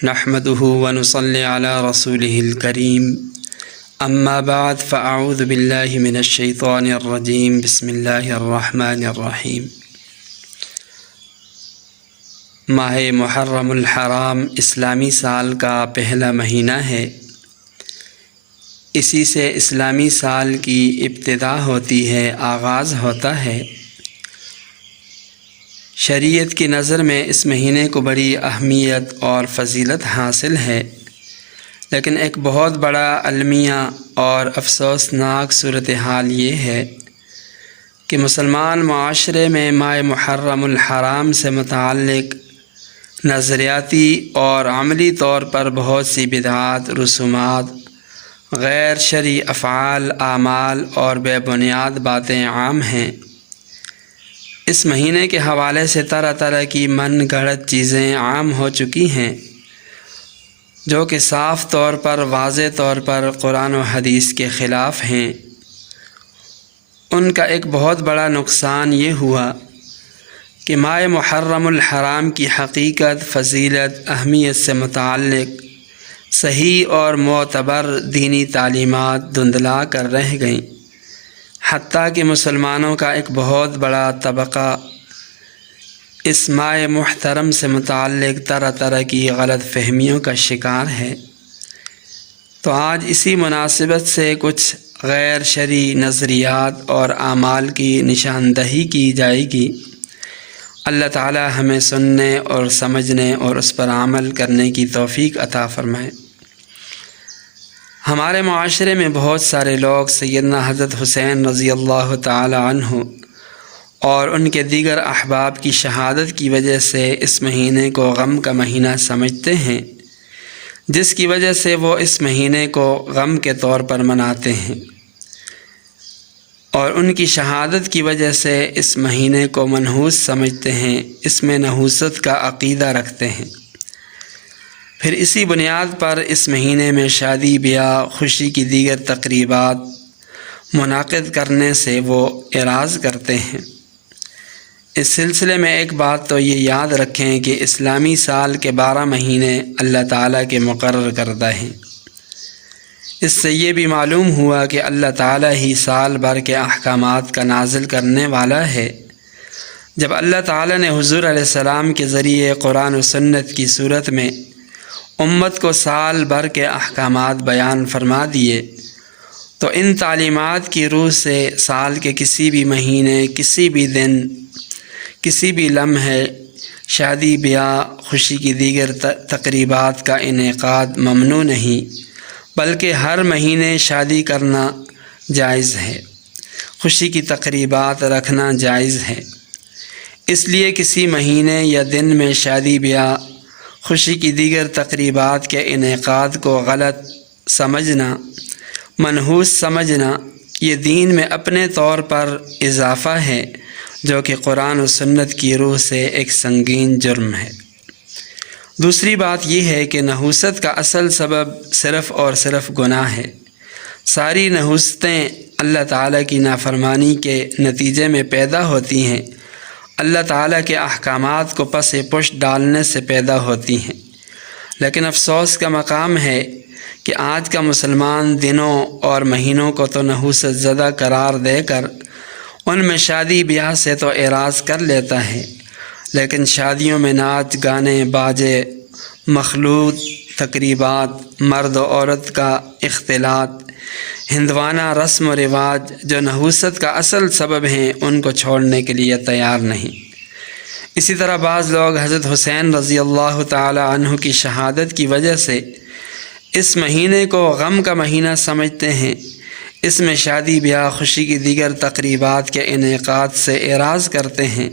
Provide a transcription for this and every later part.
نحمده ونصلي على رسوله الكريم اما بعد فاعوذ بالله من الشیطان الرجیم بسم اللہ الرحمن الرحیم۔ ماہ محرم الحرام اسلامی سال کا پہلا مہینہ ہے۔ اسی سے اسلامی سال کی ابتدا ہوتی ہے، آغاز ہوتا ہے۔ شریعت کی نظر میں اس مہینے کو بڑی اہمیت اور فضیلت حاصل ہے، لیکن ایک بہت بڑا المیہ اور افسوسناک صورتحال یہ ہے کہ مسلمان معاشرے میں ماہ محرم الحرام سے متعلق نظریاتی اور عملی طور پر بہت سی بدعات، رسومات، غیر شرعی افعال، اعمال اور بے بنیاد باتیں عام ہیں۔ اس مہینے کے حوالے سے طرح طرح کی من گھڑت چیزیں عام ہو چکی ہیں، جو کہ صاف طور پر، واضح طور پر قرآن و حدیث کے خلاف ہیں۔ ان کا ایک بہت بڑا نقصان یہ ہوا کہ ماہ محرم الحرام کی حقیقت، فضیلت، اہمیت سے متعلق صحیح اور معتبر دینی تعلیمات دھندلا کر رہ گئیں، حتیٰ کہ مسلمانوں کا ایک بہت بڑا طبقہ اس ماہ محترم سے متعلق طرح طرح کی غلط فہمیوں کا شکار ہے۔ تو آج اسی مناسبت سے کچھ غیر شرعی نظریات اور اعمال کی نشاندہی کی جائے گی۔ اللہ تعالی ہمیں سننے اور سمجھنے اور اس پر عمل کرنے کی توفیق عطا فرمائے۔ ہمارے معاشرے میں بہت سارے لوگ سیدنا حضرت حسین رضی اللہ تعالی عنہ اور ان کے دیگر احباب کی شہادت کی وجہ سے اس مہینے کو غم کا مہینہ سمجھتے ہیں، جس کی وجہ سے وہ اس مہینے کو غم کے طور پر مناتے ہیں، اور ان کی شہادت کی وجہ سے اس مہینے کو منحوس سمجھتے ہیں، اس میں نحوست کا عقیدہ رکھتے ہیں۔ پھر اسی بنیاد پر اس مہینے میں شادی، بیاہ، خوشی کی دیگر تقریبات منعقد کرنے سے وہ اعراض کرتے ہیں۔ اس سلسلے میں ایک بات تو یہ یاد رکھیں کہ اسلامی سال کے 12 مہینے اللہ تعالیٰ کے مقرر کردہ ہیں۔ اس سے یہ بھی معلوم ہوا کہ اللہ تعالیٰ ہی سال بھر کے احکامات کا نازل کرنے والا ہے۔ جب اللہ تعالیٰ نے حضور علیہ السلام کے ذریعے قرآن و سنت کی صورت میں امت کو سال بھر کے احکامات بیان فرما دیے، تو ان تعلیمات کی روح سے سال کے کسی بھی مہینے، کسی بھی دن، کسی بھی لمحے شادی، بیاہ، خوشی کی دیگر تقریبات کا انعقاد ممنوع نہیں، بلکہ ہر مہینے شادی کرنا جائز ہے، خوشی کی تقریبات رکھنا جائز ہے۔ اس لیے کسی مہینے یا دن میں شادی، بیاہ، خوشی کی دیگر تقریبات کے انعقاد کو غلط سمجھنا، منحوس سمجھنا، یہ دین میں اپنے طور پر اضافہ ہے، جو کہ قرآن و سنت کی روح سے ایک سنگین جرم ہے۔ دوسری بات یہ ہے کہ نحوست کا اصل سبب صرف اور صرف گناہ ہے۔ ساری نحوستیں اللہ تعالیٰ کی نافرمانی کے نتیجے میں پیدا ہوتی ہیں، اللہ تعالیٰ کے احکامات کو پس پشت ڈالنے سے پیدا ہوتی ہیں۔ لیکن افسوس کا مقام ہے کہ آج کا مسلمان دنوں اور مہینوں کو تو نحوست زدہ قرار دے کر ان میں شادی بیاہ سے تو اعراض کر لیتا ہے، لیکن شادیوں میں ناچ، گانے، باجے، مخلوط تقریبات، مرد و عورت کا اختلاط، ہندوانہ رسم و رواج جو نحوست کا اصل سبب ہیں، ان کو چھوڑنے کے لیے تیار نہیں۔ اسی طرح بعض لوگ حضرت حسین رضی اللہ تعالی عنہ کی شہادت کی وجہ سے اس مہینے کو غم کا مہینہ سمجھتے ہیں، اس میں شادی، بیاہ، خوشی کی دیگر تقریبات کے انعقاد سے اعراض کرتے ہیں۔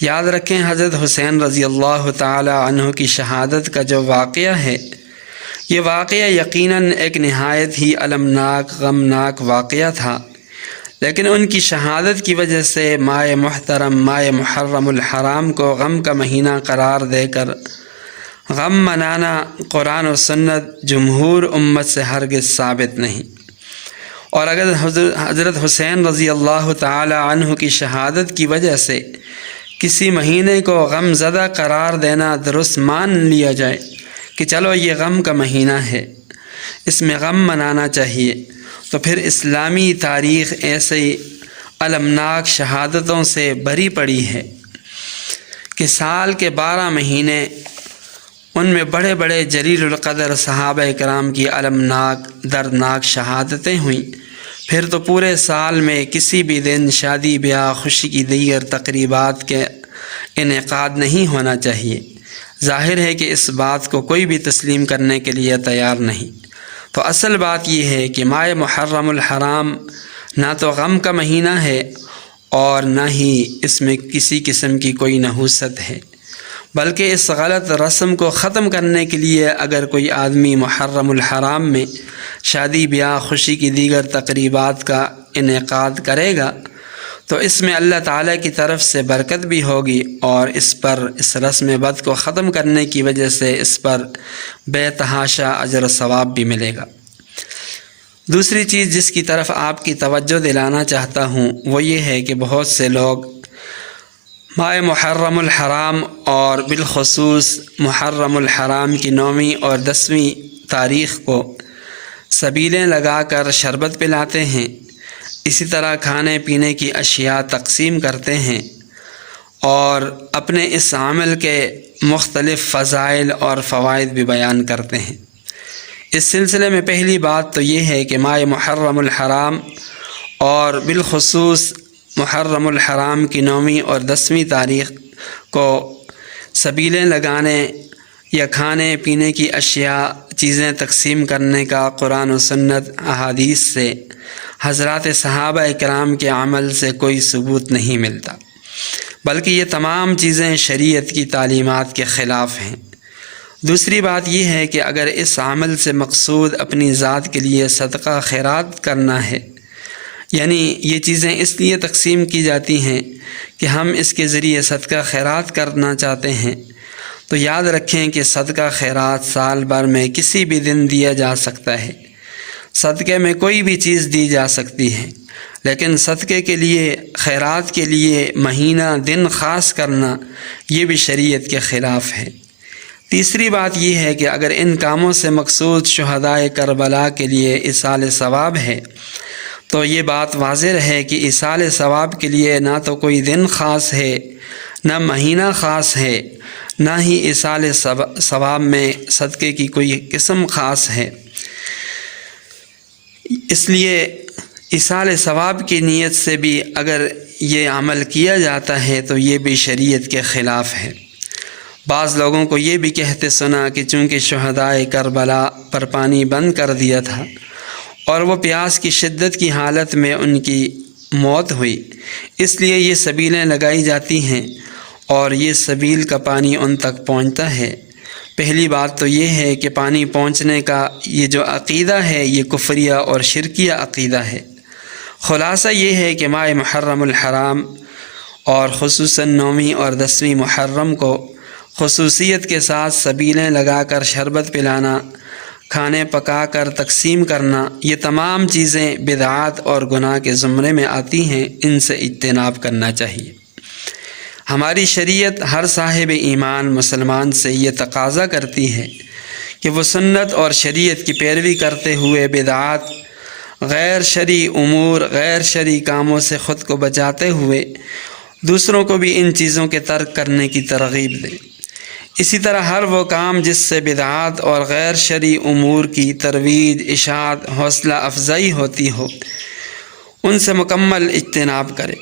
یاد رکھیں، حضرت حسین رضی اللہ تعالی عنہ کی شہادت کا جو واقعہ ہے، یہ واقعہ یقیناً ایک نہایت ہی المناک، غمناک واقعہ تھا، لیکن ان کی شہادت کی وجہ سے ماہ محترم، ماہ محرم الحرام کو غم کا مہینہ قرار دے کر غم منانا قرآن و سنت جمہور امت سے ہرگز ثابت نہیں۔ اور اگر حضرت حسین رضی اللہ تعالی عنہ کی شہادت کی وجہ سے کسی مہینے کو غم زدہ قرار دینا درست مان لیا جائے، کہ چلو یہ غم کا مہینہ ہے، اس میں غم منانا چاہیے، تو پھر اسلامی تاریخ ایسے المناک شہادتوں سے بھری پڑی ہے کہ سال کے 12 مہینے ان میں بڑے بڑے جلیل القدر صحابہ کرام کی المناک دردناک شہادتیں ہوئیں۔ پھر تو پورے سال میں کسی بھی دن شادی بیاہ خوشی کی دیگر تقریبات کے انعقاد نہیں ہونا چاہیے۔ ظاہر ہے کہ اس بات کو کوئی بھی تسلیم کرنے کے لیے تیار نہیں۔ تو اصل بات یہ ہے کہ ماہ محرم الحرام نہ تو غم کا مہینہ ہے اور نہ ہی اس میں کسی قسم کی کوئی نحوست ہے، بلکہ اس غلط رسم کو ختم کرنے کے لیے اگر کوئی آدمی محرم الحرام میں شادی بیاہ خوشی کی دیگر تقریبات کا انعقاد کرے گا تو اس میں اللہ تعالیٰ کی طرف سے برکت بھی ہوگی، اور اس رسم بد کو ختم کرنے کی وجہ سے اس پر بے تحاشا اجر و ثواب بھی ملے گا۔ دوسری چیز جس کی طرف آپ کی توجہ دلانا چاہتا ہوں وہ یہ ہے کہ بہت سے لوگ ماہ محرم الحرام اور بالخصوص محرم الحرام کی 9ویں اور 10ویں تاریخ کو سبیلیں لگا کر شربت پلاتے ہیں، اسی طرح کھانے پینے کی اشیاء تقسیم کرتے ہیں اور اپنے اس عمل کے مختلف فضائل اور فوائد بھی بیان کرتے ہیں۔ اس سلسلے میں پہلی بات تو یہ ہے کہ ماہ محرم الحرام اور بالخصوص محرم الحرام کی 9ویں اور 10ویں تاریخ کو سبیلیں لگانے یا کھانے پینے کی اشیاء چیزیں تقسیم کرنے کا قرآن و سنت احادیث سے حضرات صحابہ کرام کے عمل سے کوئی ثبوت نہیں ملتا، بلکہ یہ تمام چیزیں شریعت کی تعلیمات کے خلاف ہیں۔ دوسری بات یہ ہے کہ اگر اس عمل سے مقصود اپنی ذات کے لیے صدقہ خیرات کرنا ہے، یعنی یہ چیزیں اس لیے تقسیم کی جاتی ہیں کہ ہم اس کے ذریعے صدقہ خیرات کرنا چاہتے ہیں، تو یاد رکھیں کہ صدقہ خیرات سال بھر میں کسی بھی دن دیا جا سکتا ہے، صدقے میں کوئی بھی چیز دی جا سکتی ہے، لیکن صدقے کے لیے خیرات کے لیے مہینہ دن خاص کرنا یہ بھی شریعت کے خلاف ہے۔ تیسری بات یہ ہے کہ اگر ان کاموں سے مقصود شہدائے کربلا کے لیے ایصال ثواب ہے تو یہ بات واضح ہے کہ ایصال ثواب کے لیے نہ تو کوئی دن خاص ہے، نہ مہینہ خاص ہے، نہ ہی ایصال ثواب میں صدقے کی کوئی قسم خاص ہے۔ اس لیے ایصال ثواب کی نیت سے بھی اگر یہ عمل کیا جاتا ہے تو یہ بھی شریعت کے خلاف ہے۔ بعض لوگوں کو یہ بھی کہتے سنا کہ چونکہ شہدائے کربلا پر پانی بند کر دیا تھا اور وہ پیاس کی شدت کی حالت میں ان کی موت ہوئی، اس لیے یہ سبیلیں لگائی جاتی ہیں اور یہ سبیل کا پانی ان تک پہنچتا ہے۔ پہلی بات تو یہ ہے کہ پانی پہنچنے کا یہ جو عقیدہ ہے یہ کفریہ اور شرکیہ عقیدہ ہے۔ خلاصہ یہ ہے کہ ماہ محرم الحرام اور خصوصاً 9ویں اور 10ویں محرم کو خصوصیت کے ساتھ سبیلیں لگا کر شربت پلانا، کھانے پکا کر تقسیم کرنا، یہ تمام چیزیں بدعات اور گناہ کے زمرے میں آتی ہیں، ان سے اجتناب کرنا چاہیے۔ ہماری شریعت ہر صاحب ایمان مسلمان سے یہ تقاضا کرتی ہے کہ وہ سنت اور شریعت کی پیروی کرتے ہوئے بدعات، غیر شرعی امور، غیر شرعی کاموں سے خود کو بچاتے ہوئے دوسروں کو بھی ان چیزوں کے ترک کرنے کی ترغیب دے۔ اسی طرح ہر وہ کام جس سے بدعات اور غیر شرعی امور کی ترویج، اشاعت، حوصلہ افزائی ہوتی ہو، ان سے مکمل اجتناب کرے۔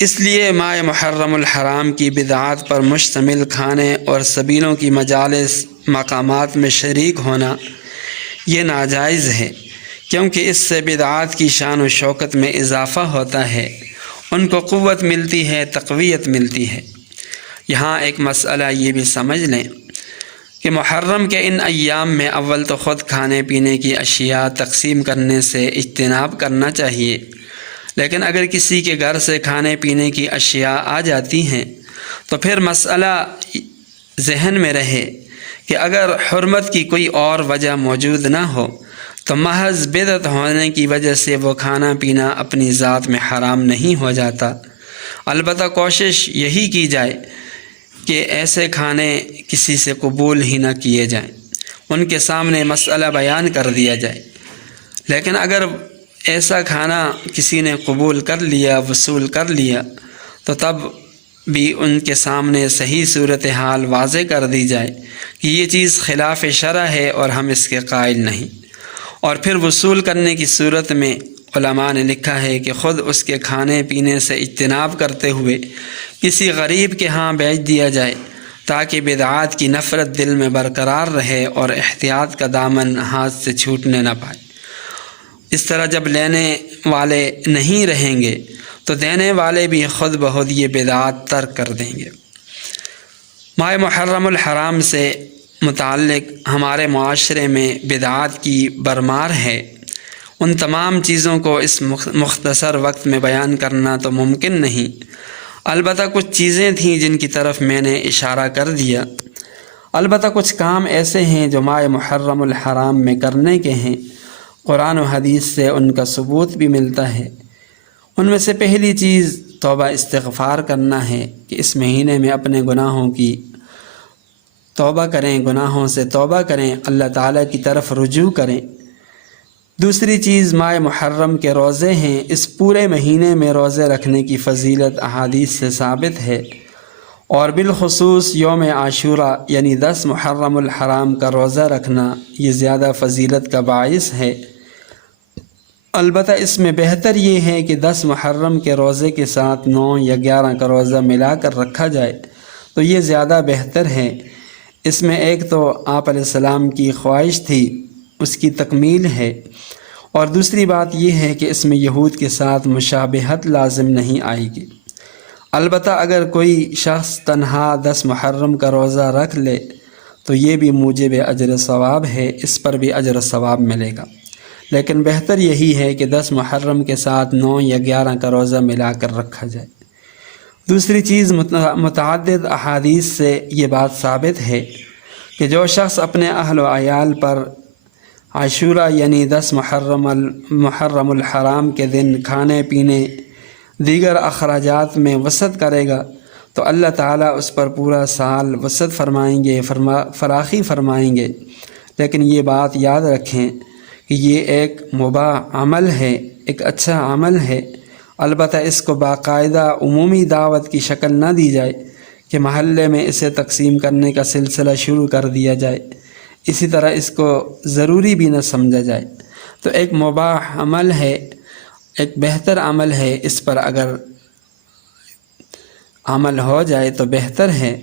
اس لیے ماہ محرم الحرام کی بدعات پر مشتمل کھانے اور سبیلوں کی مجالس مقامات میں شریک ہونا یہ ناجائز ہے، کیونکہ اس سے بدعات کی شان و شوکت میں اضافہ ہوتا ہے، ان کو قوت ملتی ہے، تقویت ملتی ہے۔ یہاں ایک مسئلہ یہ بھی سمجھ لیں کہ محرم کے ان ایام میں اول تو خود کھانے پینے کی اشیاء تقسیم کرنے سے اجتناب کرنا چاہیے، لیکن اگر کسی کے گھر سے کھانے پینے کی اشیاء آ جاتی ہیں تو پھر مسئلہ ذہن میں رہے کہ اگر حرمت کی کوئی اور وجہ موجود نہ ہو تو محض بدعت ہونے کی وجہ سے وہ کھانا پینا اپنی ذات میں حرام نہیں ہو جاتا۔ البتہ کوشش یہی کی جائے کہ ایسے کھانے کسی سے قبول ہی نہ کیے جائیں۔ ان کے سامنے مسئلہ بیان کر دیا جائے۔ لیکن اگر ایسا کھانا کسی نے قبول کر لیا، وصول کر لیا، تو تب بھی ان کے سامنے صحیح صورتحال واضح کر دی جائے کہ یہ چیز خلاف شرع ہے اور ہم اس کے قائل نہیں۔ اور پھر وصول کرنے کی صورت میں علماء نے لکھا ہے کہ خود اس کے کھانے پینے سے اجتناب کرتے ہوئے کسی غریب کے ہاں بیچ دیا جائے تاکہ بدعات کی نفرت دل میں برقرار رہے اور احتیاط کا دامن ہاتھ سے چھوٹنے نہ پائے۔ اس طرح جب لینے والے نہیں رہیں گے تو دینے والے بھی خود بخود یہ بدعات ترک کر دیں گے۔ ماہ محرم الحرام سے متعلق ہمارے معاشرے میں بدعات کی برمار ہے۔ ان تمام چیزوں کو اس مختصر وقت میں بیان کرنا تو ممکن نہیں، البتہ کچھ چیزیں تھیں جن کی طرف میں نے اشارہ کر دیا۔ البتہ کچھ کام ایسے ہیں جو ماہ محرم الحرام میں کرنے کے ہیں، قرآن و حدیث سے ان کا ثبوت بھی ملتا ہے۔ ان میں سے پہلی چیز توبہ استغفار کرنا ہے کہ اس مہینے میں اپنے گناہوں کی توبہ کریں، گناہوں سے توبہ کریں، اللہ تعالیٰ کی طرف رجوع کریں۔ دوسری چیز ماہ محرم کے روزے ہیں۔ اس پورے مہینے میں روزے رکھنے کی فضیلت احادیث سے ثابت ہے، اور بالخصوص یوم عاشوراء یعنی 10 محرم الحرام کا روزہ رکھنا یہ زیادہ فضیلت کا باعث ہے۔ البتہ اس میں بہتر یہ ہے کہ 10 محرم کے روزے کے ساتھ 9 یا 11 کا روزہ ملا کر رکھا جائے تو یہ زیادہ بہتر ہے۔ اس میں ایک تو آپ علیہ السلام کی خواہش تھی، اس کی تکمیل ہے، اور دوسری بات یہ ہے کہ اس میں یہود کے ساتھ مشابہت لازم نہیں آئے گی۔ البتہ اگر کوئی شخص تنہا 10 محرم کا روزہ رکھ لے تو یہ بھی موجب اجر ثواب ہے، اس پر بھی اجر ثواب ملے گا، لیکن بہتر یہی ہے کہ 10 محرم کے ساتھ 9 یا 11 کا روزہ ملا کر رکھا جائے۔ دوسری چیز متعدد احادیث سے یہ بات ثابت ہے کہ جو شخص اپنے اہل و عیال پر عاشوراء یعنی 10 محرم الحرام کے دن کھانے پینے دیگر اخراجات میں وسعت کرے گا تو اللہ تعالیٰ اس پر پورا سال وسعت فرمائیں گے، فراخی فرمائیں گے۔ لیکن یہ بات یاد رکھیں کہ یہ ایک مباح عمل ہے، ایک اچھا عمل ہے، البتہ اس کو باقاعدہ عمومی دعوت کی شکل نہ دی جائے کہ محلے میں اسے تقسیم کرنے کا سلسلہ شروع کر دیا جائے، اسی طرح اس کو ضروری بھی نہ سمجھا جائے۔ تو ایک مباح عمل ہے، ایک بہتر عمل ہے، اس پر اگر عمل ہو جائے تو بہتر ہے۔